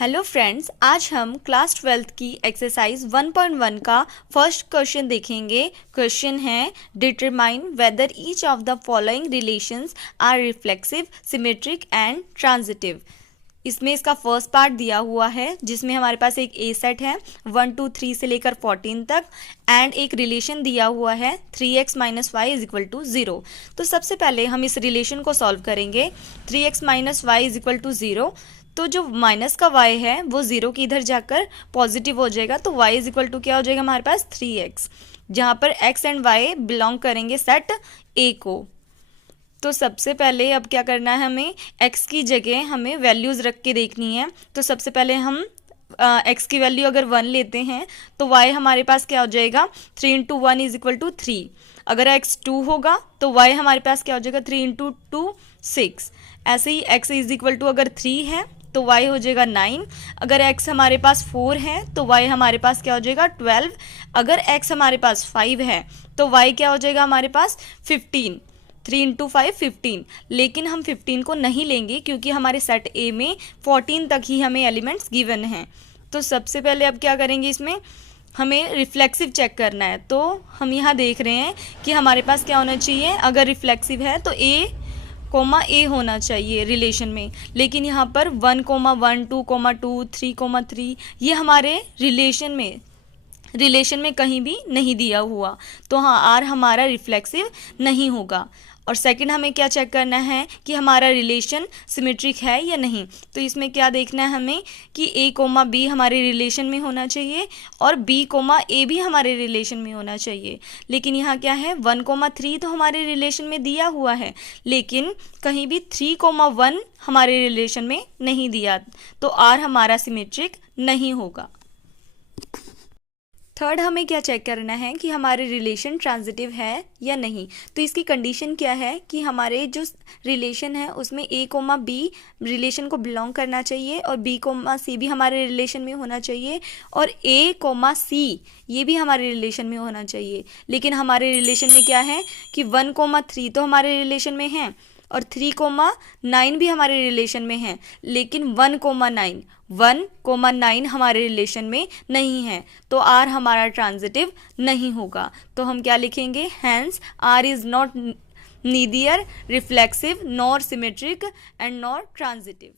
Hello friends, आज हम class 12th की एक्सरसाइज 1.1 का फर्स्ट क्वेश्चन देखेंगे। क्वेश्चन है determine whether each of the following relations are reflexive, symmetric and transitive. इसमें इसका फर्स्ट पार्ट दिया हुआ है जिसमें हमारे पास एक ए सेट है 1 2 3 से लेकर 14 तक एंड एक रिलेशन दिया हुआ है 3x - y = 0। तो सबसे पहले हम इस रिलेशन को सॉल्व करेंगे। 3x - y = 0, तो जो माइनस का y है वो 0 की इधर जाकर पॉजिटिव हो जाएगा, तो y = क्या हो जाएगा हमारे पास 3x, जहाँ पर x एंड y बिलोंग करेंगे सेट a को। तो सबसे पहले अब क्या करना है, हमें x की जगह हमें वैल्यूज़ रख के देखनी है। तो सबसे पहले हम x की वैल्यू अगर 1 लेते हैं तो y हमारे पास क्या हो जाएगा 3 × 1 = 3। अगर x 2 होगा तो y हमारे पास क्या हो जाएगा 3 × 2 6। ऐसे ही x = अगर 3 है तो y हो जाएगा 9। अगर x हमारे पास 4 है तो y हमारे पास क्या हो जाएगा 12। अगर x हमारे पास 5 है तो y क्या हो जाएगा हमारे पास 15। 3 × 5 15, लेकिन हम 15 को नहीं लेंगे क्योंकि हमारे सेट ए में 14 तक ही हमें एलिमेंट्स गिवन हैं। तो सबसे पहले अब क्या करेंगे, इसमें हमें रिफ्लेक्सिव चेक करना है। तो हम यहाँ देख रहे हैं कि हमारे पास क्या होना चाहिए, अगर रिफ्लेक्सिव है तो a, होना चाहिए रिलेशन में, लेकिन यहाँ पर 1, 1, 2, 2, 3, 3 ये हमारे रिलेशन में कहीं भी नहीं दिया हुआ, तो हाँ आर हमारा रिफ्लेक्सिव नहीं होगा। और सेकंड हमें क्या चेक करना है कि हमारा रिलेशन सिमेट्रिक है या नहीं। तो इसमें क्या देखना है हमें कि a, b हमारे रिलेशन में होना चाहिए और b, a भी हमारे रिलेशन में होना चाहिए। लेकिन यहाँ क्या है 1, 3 तो हमारे रिलेशन में दिया हुआ है, लेकिन कहीं भी 3, 1 हमारे रिलेशन में नहीं दिया, तो r हमारा सिमेट्रिक नहीं होगा। थर्ड हमें क्या चेक करना है कि हमारे रिलेशन ट्रांजिटिव है या नहीं। तो इसकी कंडीशन क्या है कि हमारे जो रिलेशन है उसमें a, b रिलेशन को बिलोंग करना चाहिए और b, c भी हमारे रिलेशन में होना चाहिए और a, c ये भी हमारे रिलेशन में होना चाहिए। लेकिन हमारे रिलेशन में क्या है कि 1, 3 तो हमारे रिलेशन में हैं और 3, 9 भी हमारे रिलेशन में हैं, लेकिन 1, 9 हमारे रिलेशन में नहीं है, तो आर हमारा ट्रांजिटिव नहीं होगा। तो हम क्या लिखेंगे, hence R is not neither reflexive nor symmetric and nor transitive.